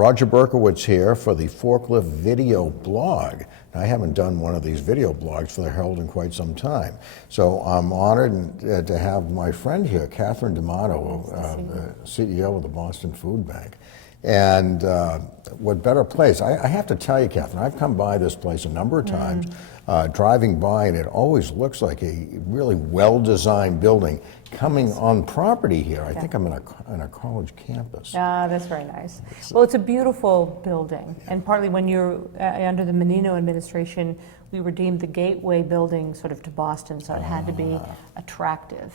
Roger Berkowitz here for the Forklift Video Blog. Now, I haven't done one of these video blogs for the Herald in quite some time. So I'm honored to have my friend here, Catherine D'Amato, the CEO of the Boston Food Bank. And what better place? I have to tell you, Catherine, I've come by this place a number of times, driving by, and it always looks like a really well-designed building coming on property here. I think I'm in a college campus. Ah, that's very nice. Well, it's a beautiful building, and partly when you're under the Menino administration, we were deemed the gateway building sort of to Boston, so it had to be attractive.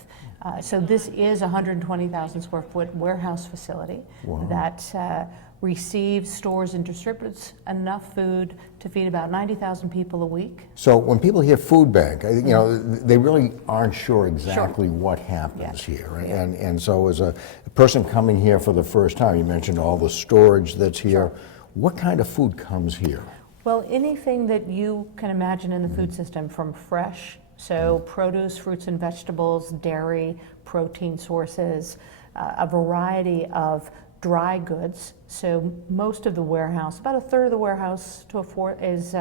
So this is a 120,000 square foot warehouse facility that receives, stores, and distributes enough food to feed about 90,000 people a week. So when people hear food bank, you know, they really aren't sure exactly what happens here. Right? And so as a person coming here for the first time, you mentioned all the storage that's here. What kind of food comes here? Well, anything that you can imagine in the food system, from fresh, so produce, fruits and vegetables, dairy, protein sources, a variety of dry goods. So most of the warehouse, about a third of the warehouse to a fourth, is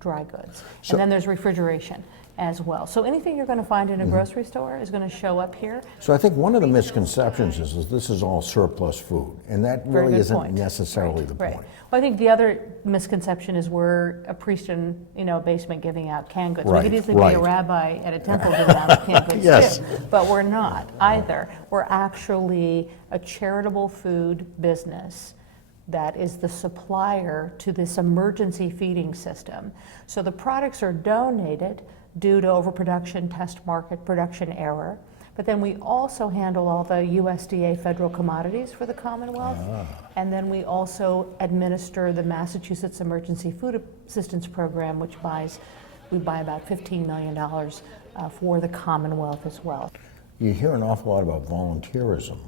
dry goods. And then there's refrigeration as well. So anything you're going to find in a grocery store is going to show up here. So I think one of the misconceptions is this is all surplus food, and that really isn't necessarily the point. Well, I think the other misconception is we're a priest in a basement giving out canned goods. We could easily be a rabbi at a temple giving out canned goods too, but we're not either. We're actually a charitable food business that is the supplier to this emergency feeding system. So the products are donated due to overproduction, test market, production error. But then we also handle all the USDA federal commodities for the Commonwealth. And then we also administer the Massachusetts Emergency Food Assistance Program, which we buy about $15 million for the Commonwealth as well. You hear an awful lot about volunteerism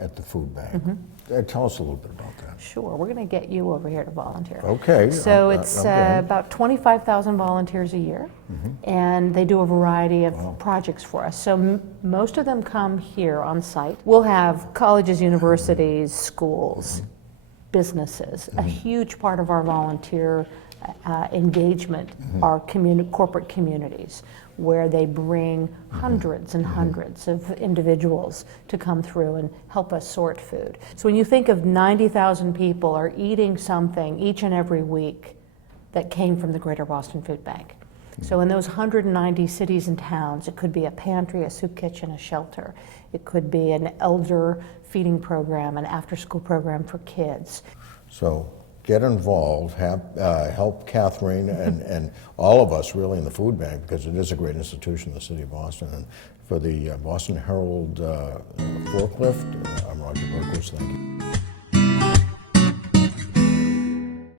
at the food bank. Tell us a little bit about that. Sure, we're going to get you over here to volunteer. Okay. So it's about 25,000 volunteers a year, and they do a variety of projects for us. So most of them come here on site. We'll have colleges, universities, schools, businesses. A huge part of our volunteer engagement are corporate communities, where they bring hundreds and hundreds of individuals to come through and help us sort food. So when you think of 90,000 people are eating something each and every week that came from the Greater Boston Food Bank. So in those 190 cities and towns, it could be a pantry, a soup kitchen, a shelter. It could be an elder feeding program, an after-school program for kids. So get involved, help Catherine and all of us really in the food bank, because it is a great institution in the city of Boston. And for the Boston Herald Forklift, I'm Roger Berkowitz. Thank you.